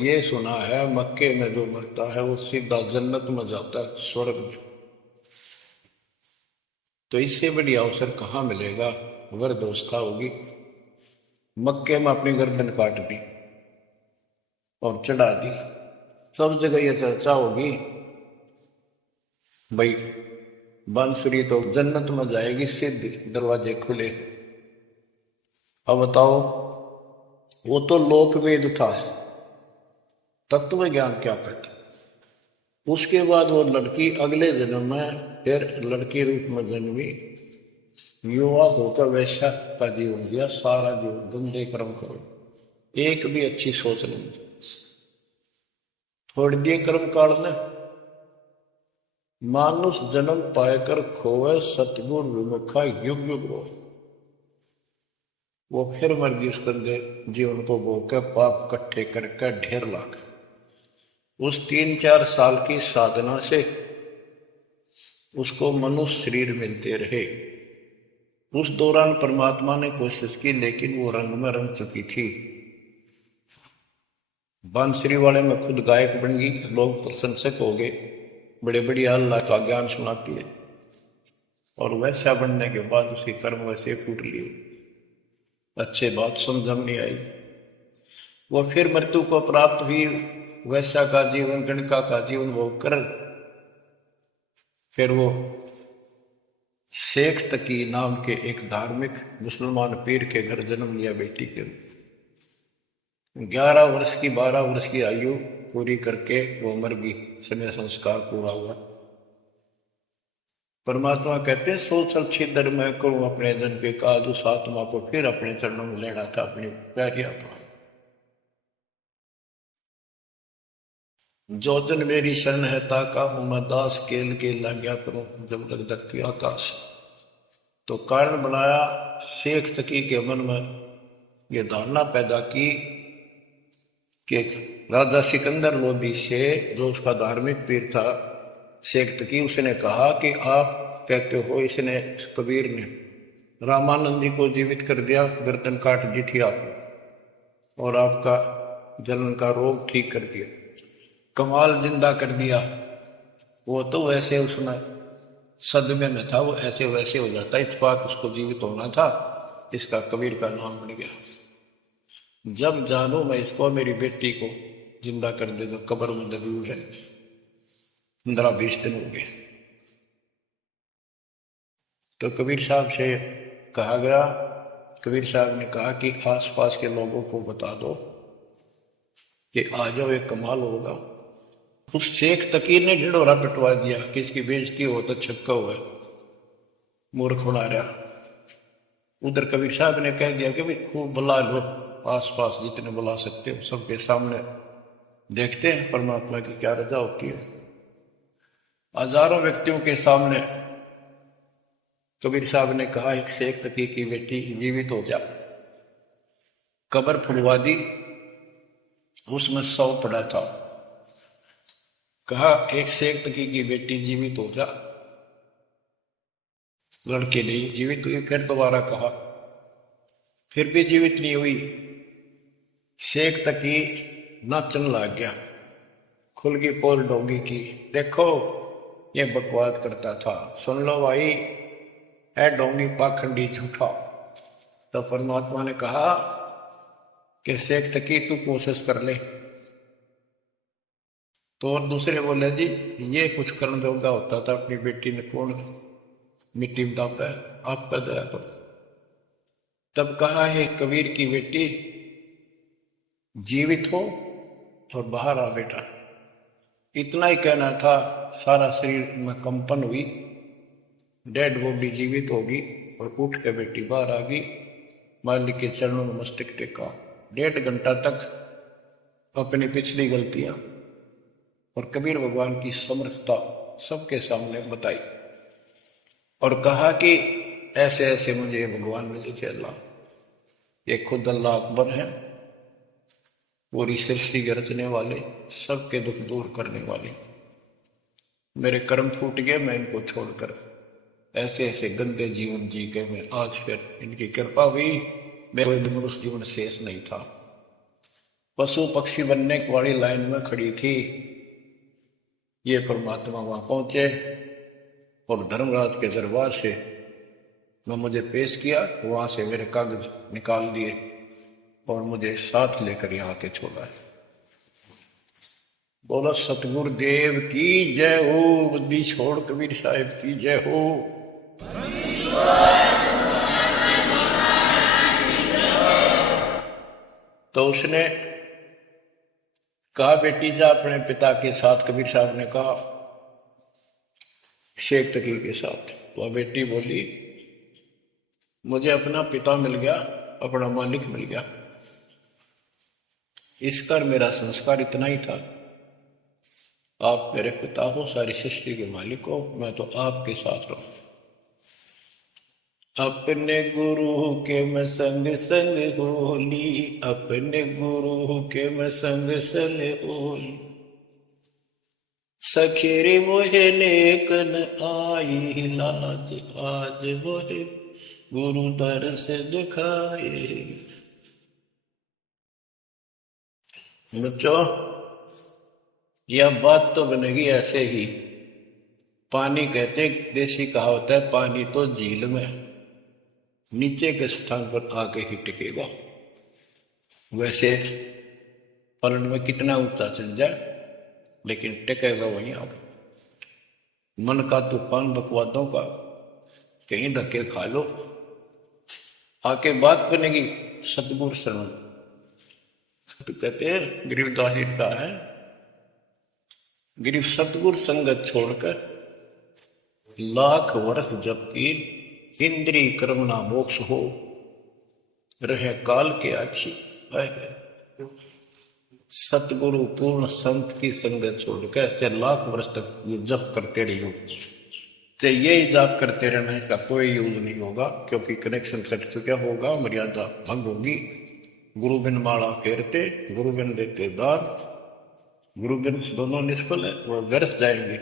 ये सुना है मक्के में जो मरता है वो सीधा जन्नत में जाता है, स्वर्ग में। तो इससे बड़ी अवसर कहाँ मिलेगा, वरदोस्ता होगी। मक्के में अपनी गर्दन काट दी और चढ़ा दी, सब जगह यह चर्चा होगी, भाई बांसुरी तो जन्नत में जाएगी, सिद्ध दरवाजे खुले। अब बताओ, वो तो लोकवेद था, तत्व ज्ञान क्या कहता। उसके बाद वो लड़की अगले जन्म में फिर लड़की रूप में जन्मी, युवा होकर वैश्या का जीवन दिया, सारा जीवन गंदे कर्म करो, एक भी अच्छी सोच नहीं, छोड़ दिए कर्म काल ने। मानुष जन्म पाएकर खोवे, सतगुण विमुखा युग युग रो। वो फिर मर गई उस गंदे जीवन को भोग पाप इकट्ठे करके ढेर लाख। उस 3-4 साल की साधना से उसको मनुष्य शरीर मिलते रहे। उस दौरान परमात्मा ने कोशिश की, लेकिन वो रंग में रंग चुकी थी। बांसुरी वाले में खुद गायक बन गई, लोग प्रशंसक हो गए, बड़े बड़ी अल्लाह का ज्ञान सुनाती है। और वैसा बनने के बाद उसी कर्म वैसे फूट लिए, अच्छे बात समझ नहीं आई। वो फिर मृत्यु को प्राप्त हुई, वैसा का जीवन, गणका का जीवन वो कर, फिर वो शेख तकी नाम के एक धार्मिक मुसलमान पीर के घर जन्म लिया बेटी के रूप। 11 वर्ष की 12 वर्ष की आयु पूरी करके वो मर गई, समय संस्कार पूरा हुआ। परमात्मा कहते हैं 100 साल छिदर मैं करूं अपने जन के काज, उस आत्मा को फिर अपने चरणों में लेना था, अपनी प्यारी आत्मा। जो जन मेरी शरण है ताका हूं मैं दास, केल के लाग्या करूं जब तक धरती आकाश। तो कारण बनाया, शेख तकी के मन में ये धारणा पैदा की कि राजा सिकंदर लोदी से, जो उसका धार्मिक पीर था शेख तकी, उसने कहा कि आप कहते हो इसने, कबीर ने रामानंद जी को जीवित कर दिया, गर्दन काट दी थी आप, और आपका जलन का रोग ठीक कर दिया, कमाल जिंदा कर दिया। वो तो वैसे उसमें सदमे में था, वो ऐसे वैसे हो जाता, इत्तेफाक उसको जीवित होना था, इसका कबीर का नाम बन गया। जब जानू मैं इसको, मेरी बेटी को जिंदा कर देगा, कब्र में दबी हुई है, 15-20 दिन हो गए। तो कबीर साहब से कहा गया, कबीर साहब ने कहा कि आसपास के लोगों को बता दो कि आ जाओ, एक कमाल होगा। उस शेख तकीर ने ढिढोरा पिटवा दिया कि इसकी बेइज्जती हो तो छक्का हुआ, मूर्ख बना रहा। उधर कबीर साहब ने कह दिया कि भाई खूब बुला लो, आसपास जितने बुला सकते हो, सबके सामने देखते हैं परमात्मा की क्या रजा होती है। हजारों व्यक्तियों के सामने कबीर साहब ने कहा एक शेख तकी की बेटी जीवित हो जा। कब्र फुलवा दी, उसमें 100 पड़ा था। कहा एक शेख तकी की बेटी जीवित हो जा, लड़के नहीं जीवित हुई। फिर दोबारा कहा, फिर भी जीवित नहीं हुई। शेख तकी नाचन लग गया, खुल गई पोल डोंगी की, देखो ये बकवाद करता था, सुन लो भाई, ऐ डोंगी पाखंडी झूठा। तो परमात्मा ने कहा कि शेख तकी तू कोशिश कर ले। तो और दूसरे बोले जी ये कुछ करने जोगा होता था, अपनी बेटी ने कौन मिट्टी में दाता है, आपका दया पर। तब कहा है कबीर की बेटी जीवित हो और बाहर आ बेटा। इतना ही कहना था। सारा शरीर में कंपन हुई, डेड बॉडी जीवित होगी और उठ के बेटी बाहर आ गई। मालिक के चरणों में मस्तक टेका। 1.5 घंटा तक अपनी पिछली गलतियां और कबीर भगवान की समर्थता सबके सामने बताई और कहा कि ऐसे ऐसे मुझे भगवान मिले थे अल्लाह। ये खुद अल्लाह अकबर है, पूरी सृष्टि के रचने वाले, सबके दुख दूर करने वाले। मेरे कर्म फूट गए, मैं इनको छोड़कर ऐसे ऐसे गंदे जीवन जी के मैं आज फिर इनकी कृपा हुई, मैं कोई मनुष्य जीवन शेष नहीं था। पशु पक्षी बनने वाली लाइन में खड़ी थी। ये परमात्मा वहां पहुंचे और धर्मराज के दरबार से मैं मुझे पेश किया, वहां से मेरे कागज निकाल दिए और मुझे साथ लेकर यहाँ के छोड़ा है। बोलो सतगुरुदेव की जय हो, बुद्धि छोड़ कबीर साहिब की जय हो। तो उसने कहा बेटी जा अपने पिता के साथ। कबीर साहब ने कहा शेख तकी के साथ। तो बेटी बोली मुझे अपना पिता मिल गया, अपना मालिक मिल गया, इस कर मेरा संस्कार इतना ही था। आप मेरे पिता हो, सारी सृष्टि के मालिक हो, मैं तो आपके साथ रहूं। अपने गुरु के मैं संग संग होली, अपने गुरु के मैं संग संग होली। सखीरी मोहे नेकन आई लाज, आज मोहे गुरु दर से दिखाए। बच्चों यह बात तो बनेगी ऐसे ही। पानी कहते देसी कहावत है, पानी तो झील में नीचे के स्थान पर आके ही टिकेगा। वैसे पलन में कितना ऊंचा चल जाए लेकिन टिकेगा वहीं आगे। मन का तूफान बकवादों का कहीं धक्के खा लो, आके बात बनेगी सतगुरु शरण। तो कहते हैं गरीबदास जी का है, गरीब सतगुरु संगत छोड़कर लाख वर्ष जबकि इंद्री कर्मना मोक्ष हो, रहे काल के आखी। सतगुरु पूर्ण संत की संगत छोड़कर चाहे लाख वर्ष तक ये जप करते रहियो, चाहे यही जाप करते रहने का कोई यूज नहीं होगा, क्योंकि कनेक्शन कट चुका होगा, मर्यादा भंग होगी। गुरु बिन माला फेरते, गुरु बिन देते दान, गुरु बिन दोनों निष्फल है, वो व्यर्थ जाएंगे।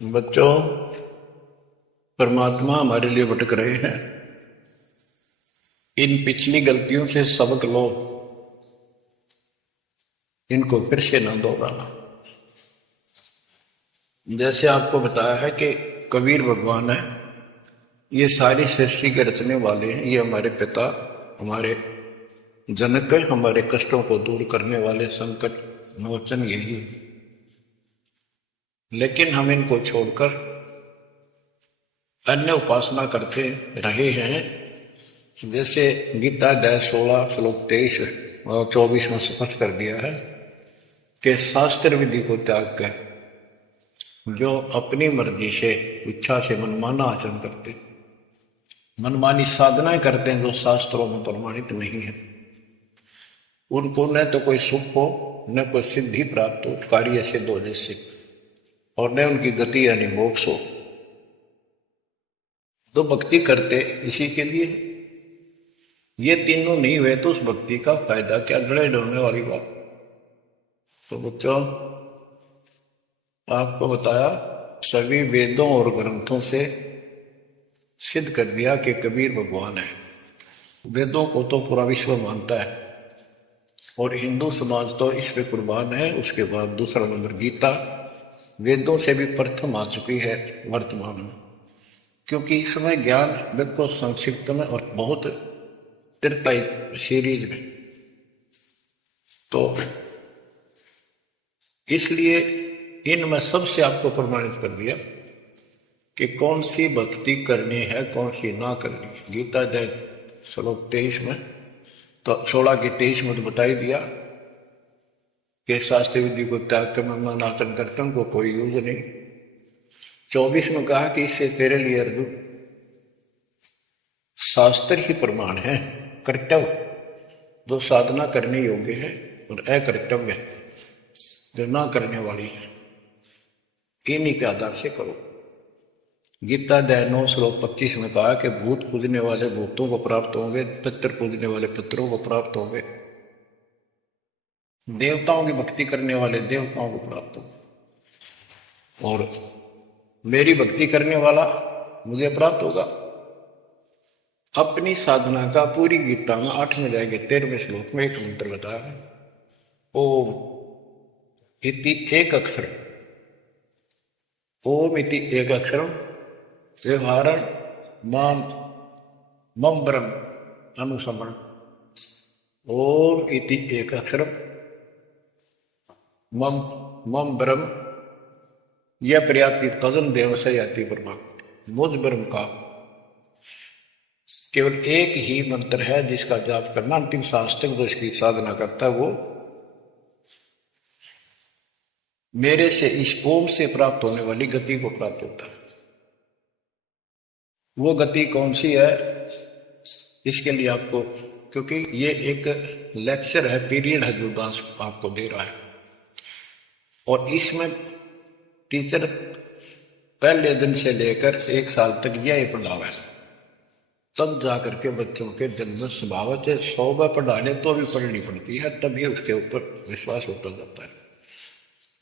बच्चों परमात्मा हमारे लिए भटक रहे हैं। इन पिछली गलतियों से सबक लो, इनको फिर से न दोहराना। जैसे आपको बताया है कि कबीर भगवान है, ये सारी सृष्टि के रचने वाले हैं, ये हमारे पिता, हमारे जनक है, हमारे कष्टों को दूर करने वाले, संकट मोचन यही है। लेकिन हम इनको छोड़कर अन्य उपासना करते रहे हैं। जैसे गीता अध्याय 16 श्लोक 23 और 24 में स्पष्ट कर दिया है कि शास्त्र विधि को त्याग कर जो अपनी मर्जी से, इच्छा से मनमाना आचरण करते, मनमानी साधनाएं करते हैं जो शास्त्रों में प्रमाणित नहीं है, उनको न तो कोई सुख हो, न कोई सिद्धि प्राप्त हो, कार्य सिद्ध हो जैसे, और न उनकी गति यानी मोक्ष हो। तो भक्ति करते इसी के लिए। ये तीनों नहीं हुए तो उस भक्ति का फायदा क्या, लड़ाई ढोने वाली बात। तो बच्चों आपको बताया, सभी वेदों और ग्रंथों से सिद्ध कर दिया कि कबीर भगवान है। वेदों को तो पूरा विश्व मानता है और हिंदू समाज तो इस पे कुर्बान है। उसके बाद दूसरा नंबर गीता, वेदों से भी प्रथम आ चुकी है वर्तमान में, क्योंकि इसमें ज्ञान बिल्कुल संक्षिप्त में और बहुत तिरपाई सीरीज में। तो इसलिए इनमें सबसे आपको प्रमाणित कर दिया कि कौन सी भक्ति करनी है, कौन सी ना करनी है। गीता अध्याय श्लोक 23 में तो 16 की 23 में तो बता ही दिया कि शास्त्र विधि को त्याग कर मैं अनाचरण करता हूं, को कोई यूज नहीं। 24 में कहा कि इससे तेरे लिए अर्जुन शास्त्र ही प्रमाण है, कर्तव्य जो साधना करने योग्य है और अकर्तव्य है जो ना करने वाली है, इन्हीं के आधार से करो। गीता अध्याय 9 श्लोक 25 में कहा कि भूत पूजने वाले भूतों को प्राप्त होंगे, पितर पूजने वाले पितरों को प्राप्त होंगे, देवताओं की भक्ति करने वाले देवताओं को प्राप्त होंगे, और मेरी भक्ति करने वाला मुझे प्राप्त होगा। अपनी साधना का पूरी गीता में 8वें अध्याय के 13वें श्लोक में एक मंत्र बताया है, ओम इति एक अक्षर, ओम इति एक अक्षर व्यवहारण माम मम ब्रह्म अनुसमण। ओम इति एक अक्षर मम मम ब्रह्म यह प्रयाति तजन देव से याति ब्रह्मा। मुझ ब्रह्म का केवल एक ही मंत्र है जिसका जाप करना अंतिम शास्त्र जो इसकी साधना करता है वो मेरे से इस ओम से प्राप्त होने वाली गति को प्राप्त होता है। वो गति कौन सी है, इसके लिए आपको, क्योंकि ये एक लेक्चर है, पीरियड है जो दास आपको दे रहा है, और इसमें टीचर पहले दिन से लेकर 1 साल तक यह पढ़ावा है, तब जाकर के बच्चों के दिल में स्वभावत है 100 बार पढ़ा ले तो भी पढ़नी पड़ती है, तभी उसके ऊपर विश्वास होता जाता है,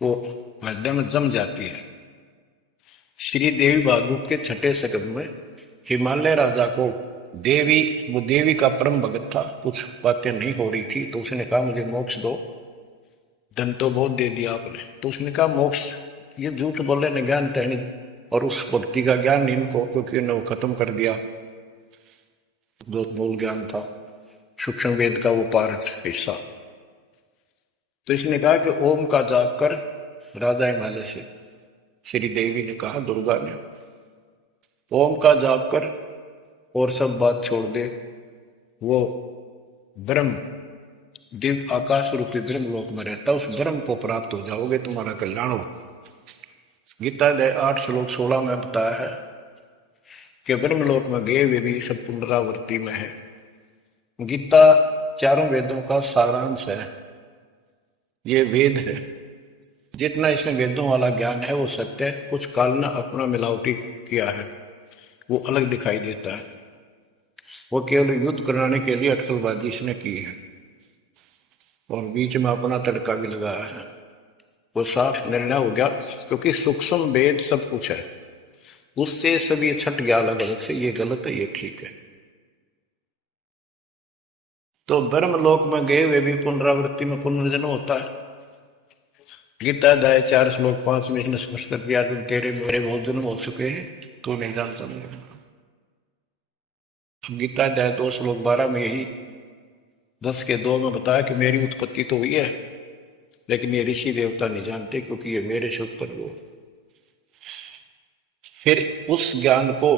वो हृदय में जम जाती है। श्री देवी भागवत के 6ठे स्कंद में हिमालय राजा को वो देवी का परम भगत था, कुछ बातें नहीं हो रही थी, तो उसने कहा मुझे मोक्ष दो, धन तो बहुत दे दिया आपने, तो उसने कहा मोक्ष ये झूठ बोले न ज्ञान तहनी, और उस भक्ति का ज्ञान इनको, क्योंकि उन्होंने वो खत्म कर दिया जो मूल ज्ञान था, सूक्ष्म वेद का वो पार्ट हिस्सा। तो इसने कहा कि ओम का जाप कर, राजा हिमालय से श्री देवी ने कहा, दुर्गा ने, ओम का जाप कर और सब बात छोड़ दे, वो ब्रह्म दिव्य आकाश रूपी ब्रह्म लोक में रहता, उस ब्रह्म को प्राप्त हो जाओगे, तुम्हारा कल्याण हो। गीता अध्याय 8 श्लोक 16 में बताया है कि ब्रह्मलोक में गए वे भी सब पुनरावृत्ति में है। गीता 4 वेदों का सारांश है, ये वेद है, जितना इसमें वेदों वाला ज्ञान है वो सत्य है, कुछ काल ने अपना मिलावटी किया है, वो अलग दिखाई देता है, वो केवल युद्ध कराने के लिए अटकलबाजी इसने की है, और बीच में अपना तड़का भी लगाया है, वो साफ निर्णय हो गया, क्योंकि सूक्ष्म वेद सब कुछ है, उससे सभी छट गया अलग अलग से, ये गलत है ये ठीक है। तो ब्रह्मलोक में गए वे भी पुनरावृत्ति में पुनर्जन्म होता है। गीता अध्याय 4 श्लोक 5 में इसने स्पष्ट कर दिया, तेरे मेरे बहुत जन्म हो चुके हैं, तू नहीं जानता। गीता अध्याय 2 श्लोक 12 में यही 10 के 2 में बताया कि मेरी उत्पत्ति तो हुई है, लेकिन ये ऋषि देवता नहीं जानते, क्योंकि ये मेरे से उत्पन्न हुए। फिर उस ज्ञान को,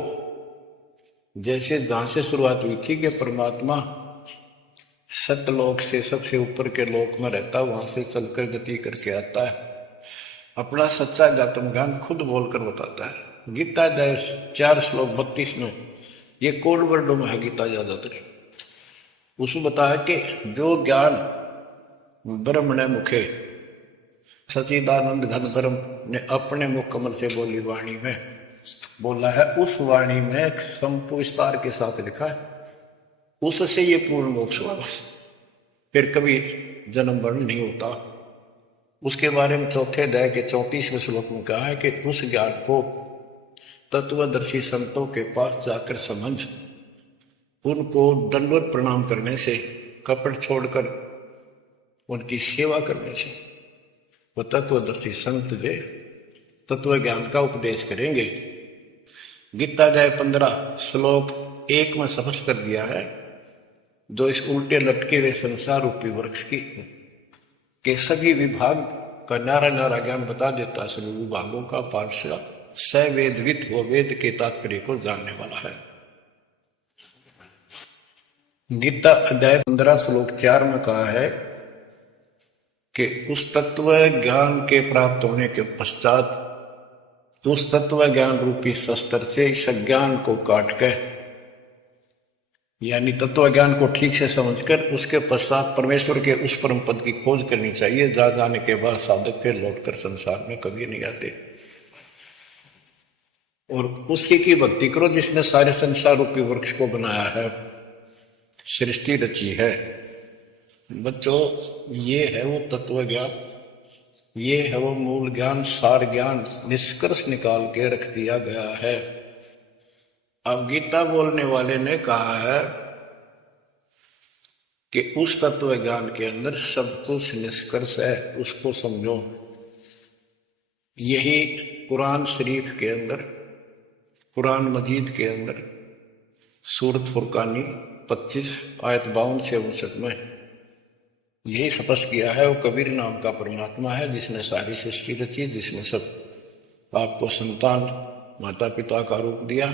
जैसे जहां से शुरुआत हुई थी कि परमात्मा सतलोक से सबसे ऊपर के लोक में रहता, वहां से चलकर गति करके आता है, अपना सच्चा जातम ज्ञान खुद बोलकर बताता है। गीता अध्याय 4 श्लोक 32 में ये कोड वर्डों में है गीता ज्यादातर, उसमें बताया कि जो ज्ञान ब्रह्मणे मुखे सचिदानंद घन ब्रह्म ने अपने मुख कमल से बोली वाणी में बोला है, उस वाणी में संपूर्ण विस्तार के साथ लिखा है, उससे ये पूर्ण मोक्ष हुआ, फिर कभी जन्म मरण नहीं होता। उसके बारे में 4थे अध्याय के 34वें श्लोक में कहा है कि उस ज्ञान को तत्वदर्शी संतों के पास जाकर समझ, उनको दंडवत प्रणाम करने से, कपट छोड़कर उनकी सेवा करने से वो तत्वदर्शी संत जो तत्व ज्ञान का उपदेश करेंगे। गीता अध्याय 15 श्लोक 1 में स्पष्ट कर दिया है, जो इस उल्टे लटके हुए संसार रूपी वृक्ष की के सभी विभाग का नारा नारा ज्ञान बता देता है। सभी विभागों का पार्षद सवेदवित वो वेद के तात्पर्य को जानने वाला है। गीता अध्याय 15 श्लोक 4 में कहा है कि उस तत्व ज्ञान के प्राप्त होने के पश्चात उस तत्व ज्ञान रूपी शस्त्र से इस अज्ञान को काट कर, यानी तत्व ज्ञान को ठीक से समझकर उसके पश्चात परमेश्वर के उस परम पद की खोज करनी चाहिए। जा जाने के बाद साधक फिर लौटकर संसार में कभी नहीं आते और उसी की भक्ति करो जिसने सारे संसार रूपी वृक्ष को बनाया है, सृष्टि रची है। बच्चों, ये है वो तत्व ज्ञान, ये है वो मूल ज्ञान, सार ज्ञान निष्कर्ष निकाल के रख दिया गया है। अब गीता बोलने वाले ने कहा है कि उस तत्व ज्ञान के अंदर सब कुछ निष्कर्ष है, उसको समझो। यही कुरान शरीफ के अंदर, कुरान मजीद के अंदर सूरत फुरकानी 25 आयत 52 से 59 में यही स्पष्ट किया है। वो कबीर नाम का परमात्मा है जिसने सारी सृष्टि रची, जिसने सब आपको संतान माता पिता का रूप दिया,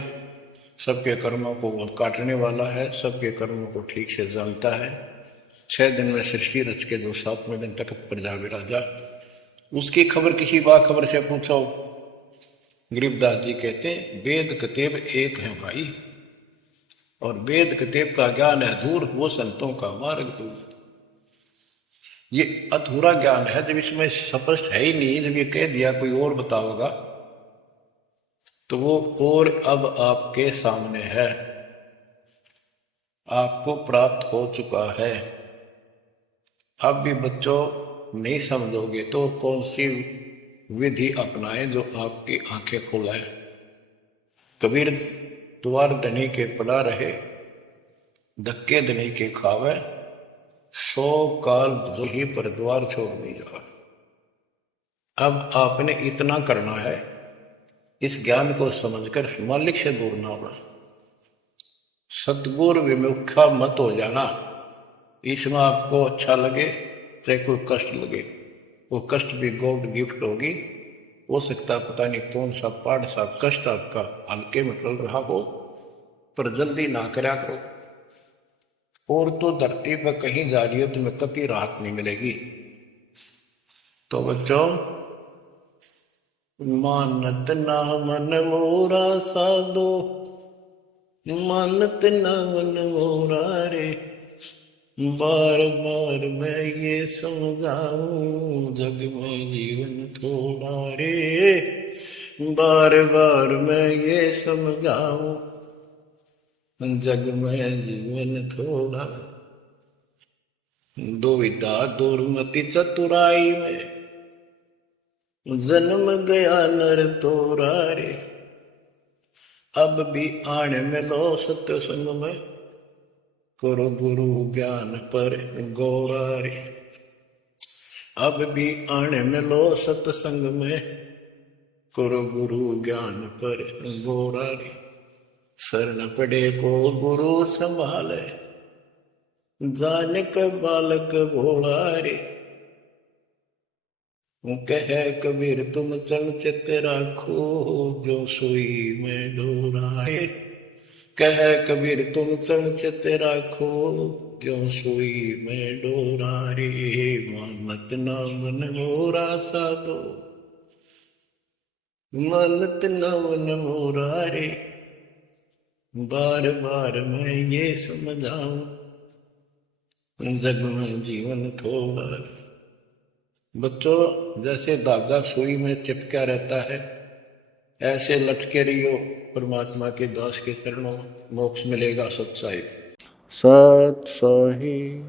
सबके कर्मों को वो काटने वाला है, सबके कर्मों को ठीक से जानता है। 6 दिन में सृष्टि रच के जो 7वें दिन तक प्रजा विराजा, उसकी खबर किसी बाखबर से पूछो। गरीबदास जी कहते वेद कतेब एक है भाई, और वेद कतेब का ज्ञान है दूर, वो संतों का मार्ग दूर। ये अधूरा ज्ञान है, जब इसमें स्पष्ट है ही नहीं, जब ये कह दिया कोई और बताओगा तो वो और अब आपके सामने है, आपको प्राप्त हो चुका है। अब भी बच्चों नहीं समझोगे तो कौन सी विधि अपनाएं जो आपकी आंखें खोले। कबीर द्वार धनी के पड़ा रहे, धक्के धनी के खावे, 100 काल जो ही पर द्वार छोड़ नहीं जाए। अब आपने इतना करना है, इस ज्ञान को समझकर मालिक से दूर ना होना, सतगुरु विमुखा मत हो जाना। इसमें आपको अच्छा लगे चाहे कोई कष्ट लगे, वो कष्ट भी गॉड गिफ्ट होगी। हो सकता पता नहीं कौन सा पाठ सा कष्ट आपका हल्के में चल रहा हो, पर जल्दी ना करा करो। और तो धरती पर कहीं जा रही हो तुम्हें कभी राहत नहीं मिलेगी। तो बच्चों, मानत ना मन मोरा साधो, मानत ना मन मोरा रे, बार बार मैं ये समझाऊं जग में जीवन थोड़ा रे, बार बार मैं ये समझाऊं जग में जीवन थोड़ा। दुविधा दुर्मति चतुराई में जन्म गया नर तोरा रे, अब भी आने में लो सत्संग में, करो गुरु ज्ञान पर गौरा रे। अब भी आने में लो सत्संग में, करो गुरु ज्ञान पर गौरा रे। शरण पड़े को गुरु संभाले, जाने का बालक भोला रे। कहे कबीर तुम चल चित राखो, जो सुई में डोराए। कहे कबीर तुम चल चित राखो, जो सुई में डोरा रे। मानत ना मन मोरा साधो, मानत ना मन मोरा रे, बार बार मैं ये समझाऊं जग में जीवन थोड़ा। बच्चों, जैसे धागा सुई में चिपका रहता है, ऐसे लटके रहियो परमात्मा के दास के चरणों, मोक्ष मिलेगा सत्साहिब। सत्साहिब।